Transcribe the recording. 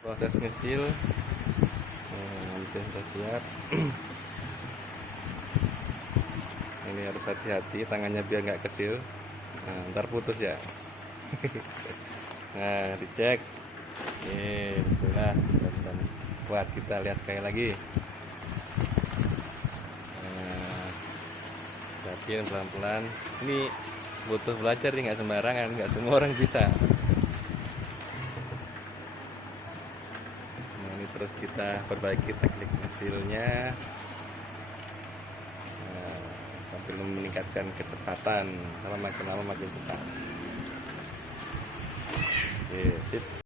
Proses ngesil, mesin sudah siap. Ini harus hati-hati tangannya biar nggak kesil. Nah, ntar putus ya. Nah, dicek. Bismillah. Dan buat kita lihat sekali lagi. Nah, siapin pelan-pelan. Ini butuh belajar nih, nggak sembarangan, nggak semua orang bisa. Nah, ini terus kita perbaiki teknik mesilnya. Sambil meningkatkan kecepatan, sama makin lama makin cepat. Oke, sip.